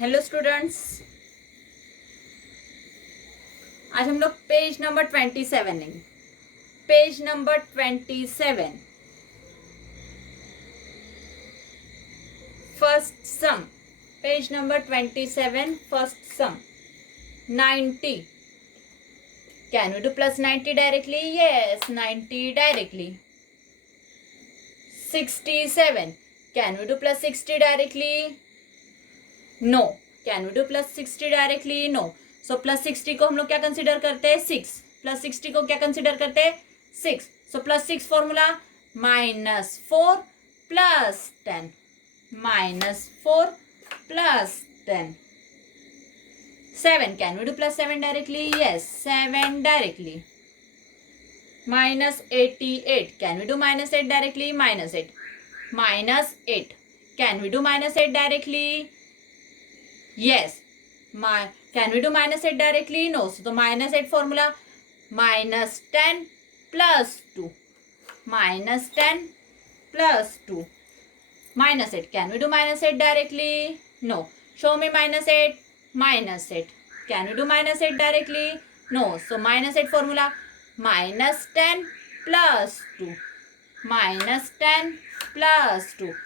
Hello students, आज हम लोग पेज नंबर 27 लेंगे। Page number 27, first sum. Page number 27, first sum. 90, can we do plus 90 directly? Yes, 90 directly. 67, can we do plus 60 directly? No. Can we do plus 60 directly? No. So plus 60 को हम लोग क्या consider करते हैं? 6। Plus 60 को क्या consider करते हैं? 6। So plus 6 formula -4 plus 10, -4 plus 10। 7, can we do plus 7 directly? Yes, 7 directly. -88, can we do -8 directly? -8, -8, can we do -8 directly? Yes. Can we do -8 directly? No. So the -8 formula, -10 plus 2. -10 plus 2. -8. Can we do -8 directly? No. Show me -8. -8. Can we do -8 directly? No. So -8 formula, -10 plus 2. -10 plus 2.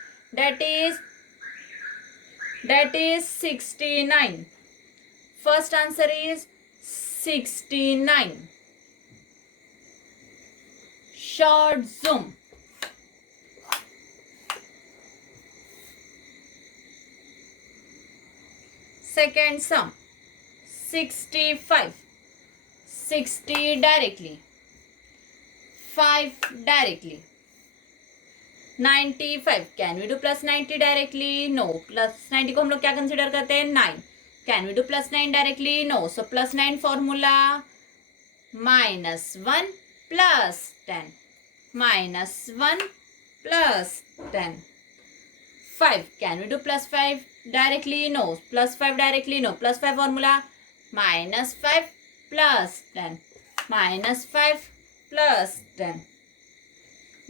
That is 69. First answer is 69. Short zoom. Second sum. 65. 60 directly. 5 directly. 95, can we do plus 90 directly? No. Plus 90 को हम लोग क्या consider करते हैं? 9। Can we do plus 9 directly? No. So plus 9 formula, -1 plus 10, -1 plus 10। 5, can we do plus 5 directly? No. Plus 5 directly? No. Plus 5 formula, -5 plus 10, -5 plus 10।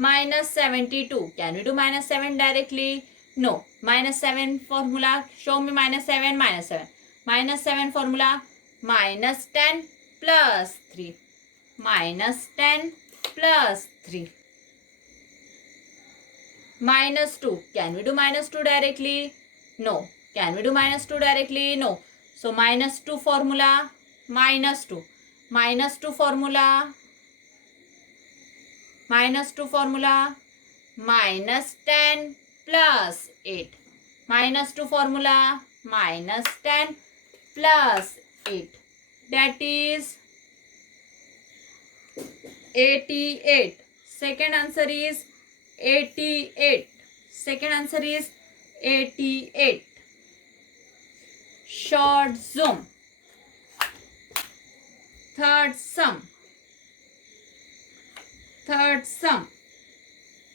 -72, can we do -7 directly? No. -7 formula, show me -7, -7. -7 formula, -10 plus 3, -10 plus 3. -2, can we do -2 directly? No. Can we do -2 directly? No. So -2 formula, -2. -2 formula, -2 formula, -10 plus 8. -2 formula, -10 plus 8. That is 88. Second answer is 88. Second answer is 88. Short zoom. Third sum. Third sum.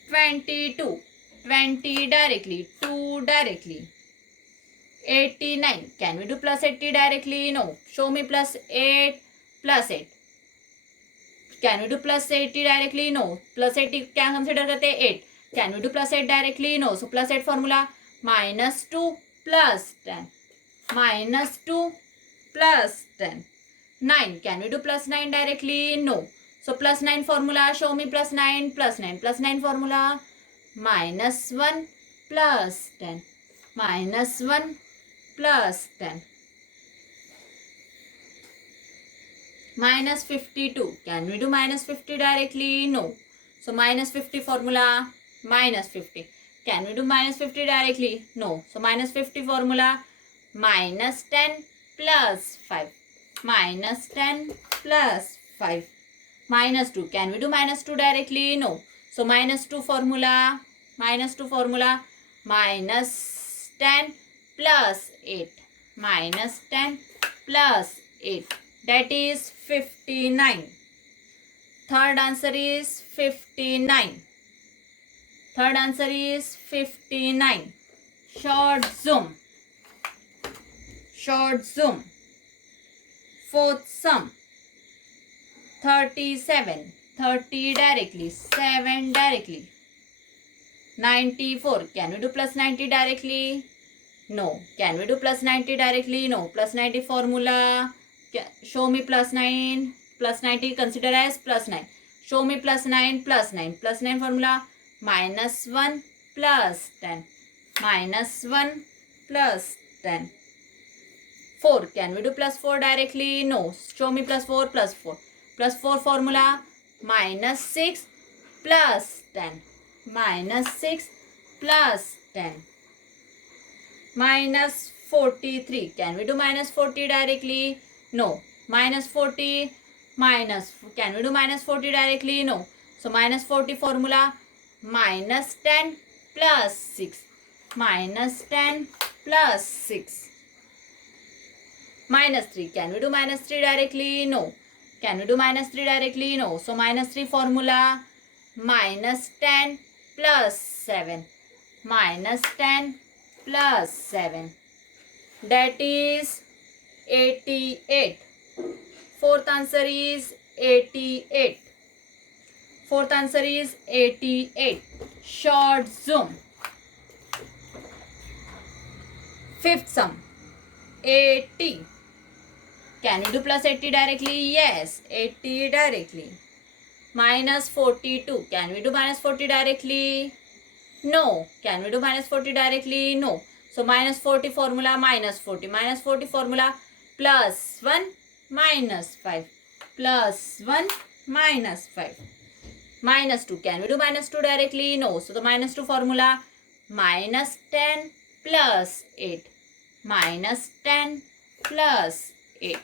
22. 20 directly. 2 directly. 89. Can we do plus 80 directly? No. Show me plus 8 plus 8. Can we do plus 80 directly? No. Plus 80 क्या consider करते हैं? 8. Can we do plus 8 directly? No. So plus 8 formula, -2 plus 10, -2 plus 10. 9. Can we do plus 9 directly? No. So plus 9 formula, show me plus 9 plus 9. Plus 9 formula, -1 plus 10, -1 plus 10. -52. Can we do -50 directly? No. So -50 formula, -50. Can we do -50 directly? No. So -50 formula, -10 plus 5, -10 plus 5. -2. Can we do -2 directly? No. So -2 formula, -2 formula, -10 plus 8, -10 plus 8. That is 59. Third answer is 59. Third answer is 59. Short zoom. Short zoom. Fourth sum. 37. 30 directly. 7 directly. 94. Can we do plus 90 directly? No. Can we do plus 90 directly? No. Plus 90 formula. Show me plus 9. Plus 90 consider as plus 9. Show me plus 9 plus 9. Plus 9 formula minus 1 plus 10. Minus 1 plus 10. 4. Can we do plus 4 directly? No. Show me plus 4 plus 4. Plus 4 formula minus 6 plus 10. Minus 6 plus 10. Minus 43. Can we do minus 40 directly? No. Minus 40 minus. Can we do minus 40 directly? No. So minus 40 formula minus 10 plus 6. Minus 10 plus 6. Minus 3. Can we do minus 3 directly? No. Can we do minus 3 directly? No. So minus 3 formula minus 10 plus 7. Minus 10 plus 7. That is 88. Fourth answer is 88. Fourth answer is 88. Short zoom. Fifth sum 80. Can we do plus 80 directly? Yes, 80 directly. Minus 42. Can we do minus 40 directly? No. Can we do minus 40 directly? No. So minus 40 formula minus 40. Minus 40 formula plus 1 minus 5. Plus 1 minus 5. Minus 2. Can we do minus 2 directly? No. So the minus 2 formula minus 10 plus 8. Minus 10 plus 8.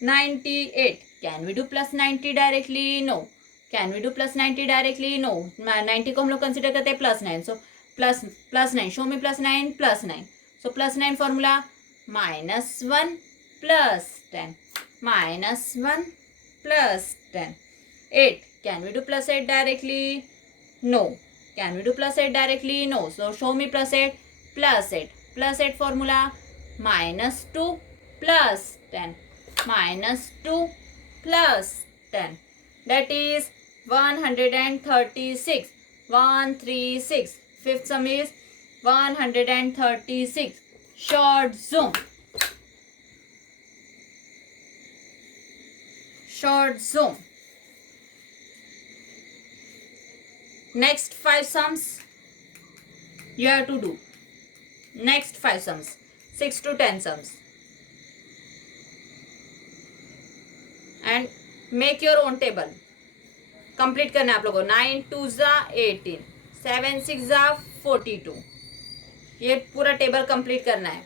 98. Can we do plus 90 directly? No. Can we do plus 90 directly? No. 90 को हम लोग consider करते हैं plus 9. So plus 9. Show me plus 9 plus 9. So plus 9 formula minus 1 plus 10. Minus 1 plus 10. 8. Can we do plus 8 directly? No. Can we do plus 8 directly? No. So show me plus 8 plus 8. Plus 8 formula minus 2 plus 10. Minus 2 plus 10. That is 136. 136. Fifth sum is 136. Short zoom. Short zoom. Next 5 sums you have to do. Next 5 sums. 6 to 10 sums. And make your own table. Complete करना है आप लोगों को. 9 2 जा 18, 7 6 जा 42. ये पूरा table complete करना है.